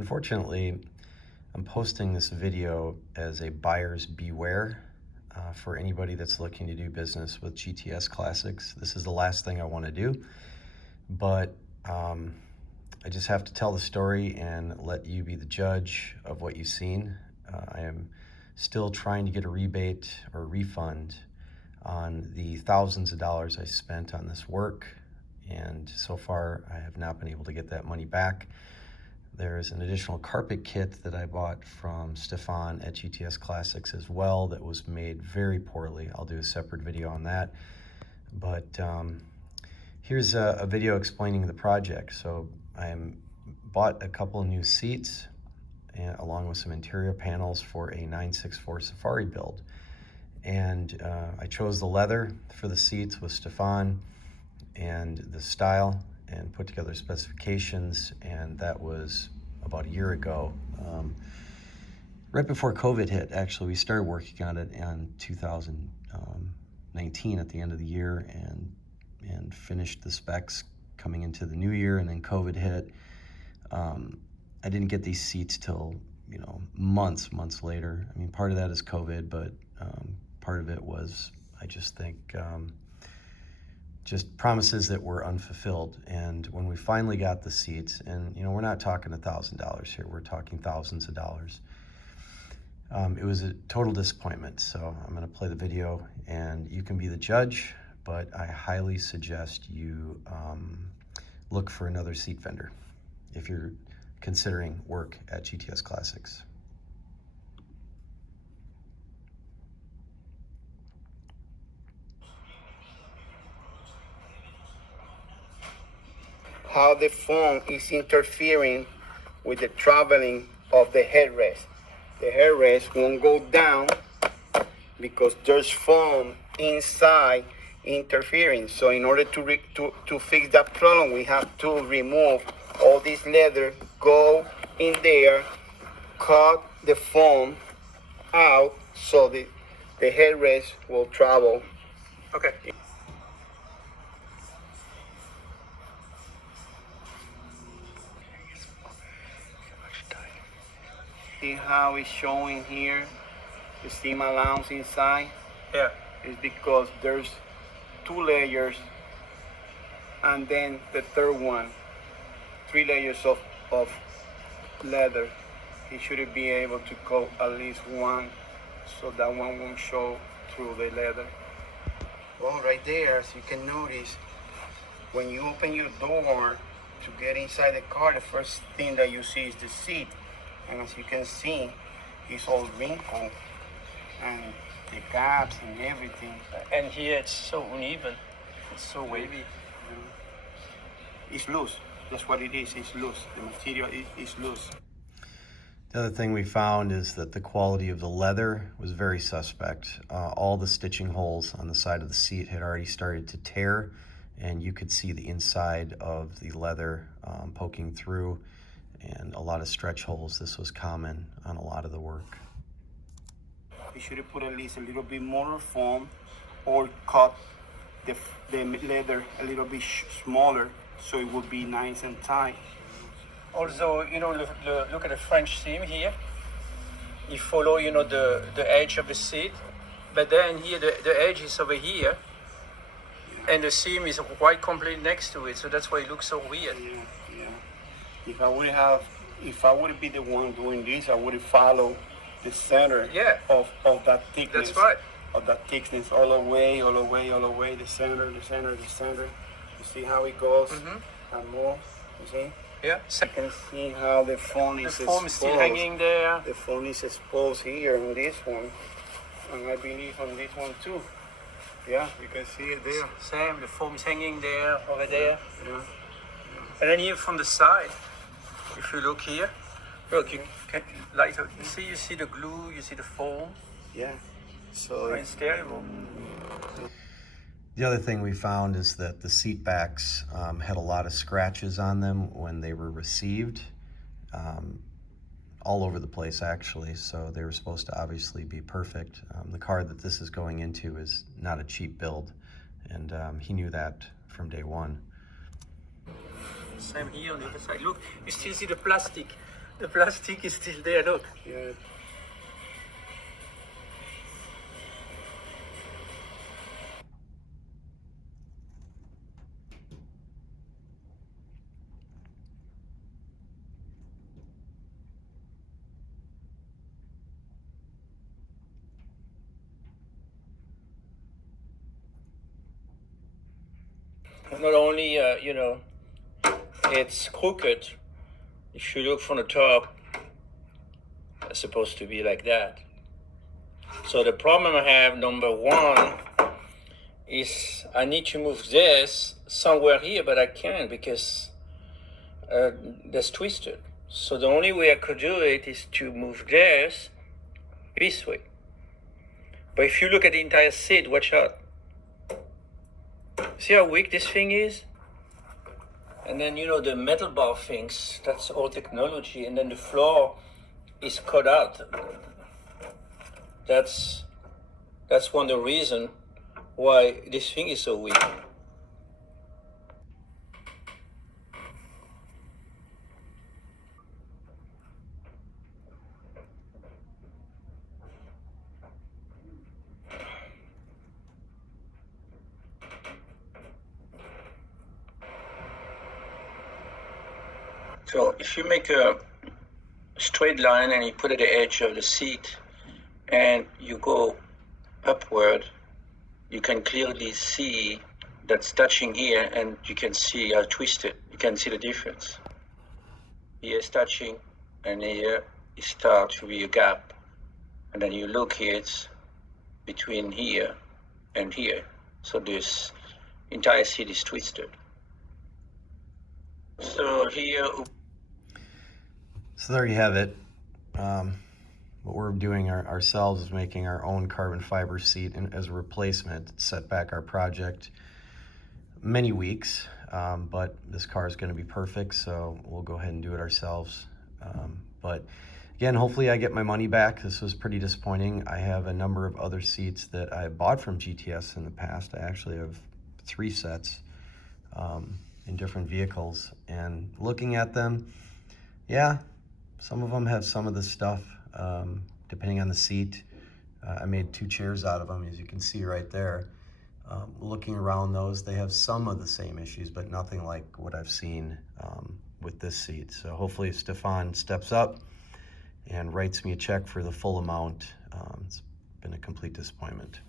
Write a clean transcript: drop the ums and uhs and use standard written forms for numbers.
Unfortunately, I'm posting this video as a buyer's beware for anybody that's looking to do business with GTS Classics. This is the last thing I want to do, but I just have to tell the story and let you be the judge of what you've seen. I am still trying to get a rebate or refund on the thousands of dollars I spent on this work, and so far I have not been able to get that money back. There's an additional carpet kit that I bought from Stefan at GTS Classics as well that was made very poorly. I'll do a separate video on that. But here's a video explaining the project. So I bought a couple of new seats along with some interior panels for a 964 Safari build. And I chose the leather for the seats with Stefan and the style, and put together specifications, and that was about a year ago. Right before COVID hit, actually. We started working on it in 2019 at the end of the year, and finished the specs coming into the new year, and then COVID hit. I didn't get these seats till, months later. I mean, part of that is COVID, but part of it was, I just think, just promises that were unfulfilled. And when we finally got the seats, and we're not talking $1,000 here, we're talking thousands of dollars. It was a total disappointment. So I'm going to play the video and you can be the judge, but I highly suggest you look for another seat vendor if you're considering work at GTS Classics. How the foam is interfering with the traveling of the headrest. The headrest won't go down because there's foam inside interfering. So in order to fix that problem, we have to remove all this leather, go in there, cut the foam out so the headrest will travel. Okay. See how it's showing here, the seam allowance inside? Yeah. It's because there's 2 layers and then the third one, 3 layers of leather. It should be able to coat at least one, so that one won't show through the leather. Well, right there, as you can notice, when you open your door to get inside the car, the first thing that you see is the seat. And as you can see, it's all wrinkled and the gaps and everything. And here it's so uneven. It's so wavy. It's loose. That's what it is. It's loose. The material is loose. The other thing we found is that the quality of the leather was very suspect. All the stitching holes on the side of the seat had already started to tear, and you could see the inside of the leather poking through, and a lot of stretch holes. This was common on a lot of the work. You should have put at least a little bit more foam, or cut the leather a little bit smaller so it would be nice and tight. Also, look at the French seam here. You follow, the edge of the seat, but then here the edge is over here, and the seam is quite complete next to it. So that's why it looks so weird. Yeah. If I would be the one doing this, I would follow the center of that thickness. That's right. Of that thickness all the way, the center. You see how it goes? Mm-hmm. And more, you see? Yeah. You can see how the foam is exposed. The foam is still hanging there. The foam is exposed here on this one, and I believe on this one too. Yeah, you can see it there. Same, the foam is hanging there, over there. Yeah. And then here from the side, if you look here, look, you see the glue, you see the foam. Yeah. So it's terrible. The other thing we found is that the seat backs had a lot of scratches on them when they were received, all over the place actually, so they were supposed to obviously be perfect. The car that this is going into is not a cheap build, and he knew that from day one. Same here on the other side. Look, you still see the plastic The plastic is still there, look. Yeah. Not only, it's crooked. If you look from the top, it's supposed to be like that. So the problem I have, number one, is I need to move this somewhere here, but I can't because that's twisted. So the only way I could do it is to move this way. But if you look at the entire seat, watch out. See how weak this thing is? And then, the metal bar things, that's all technology. And then the floor is cut out. That's one of the reasons why this thing is so weak. So if you make a straight line and you put it at the edge of the seat and you go upward, you can clearly see that's touching here, and you can see how twisted. You can see the difference. Here is touching, and here it starts to be a gap. And then you look here, it's between here and here. So this entire seat is twisted. So here. So there you have it. What we're doing ourselves is making our own carbon fiber seat as a replacement. Set back our project many weeks, but this car is going to be perfect, so we'll go ahead and do it ourselves. But again, hopefully I get my money back. This was pretty disappointing. I have a number of other seats that I bought from GTS in the past. I actually have 3 sets in different vehicles, and looking at them, yeah, some of them have some of the stuff, depending on the seat. I made 2 chairs out of them, as you can see right there. Looking around those, they have some of the same issues, but nothing like what I've seen with this seat. So hopefully Stefan steps up and writes me a check for the full amount. It's been a complete disappointment.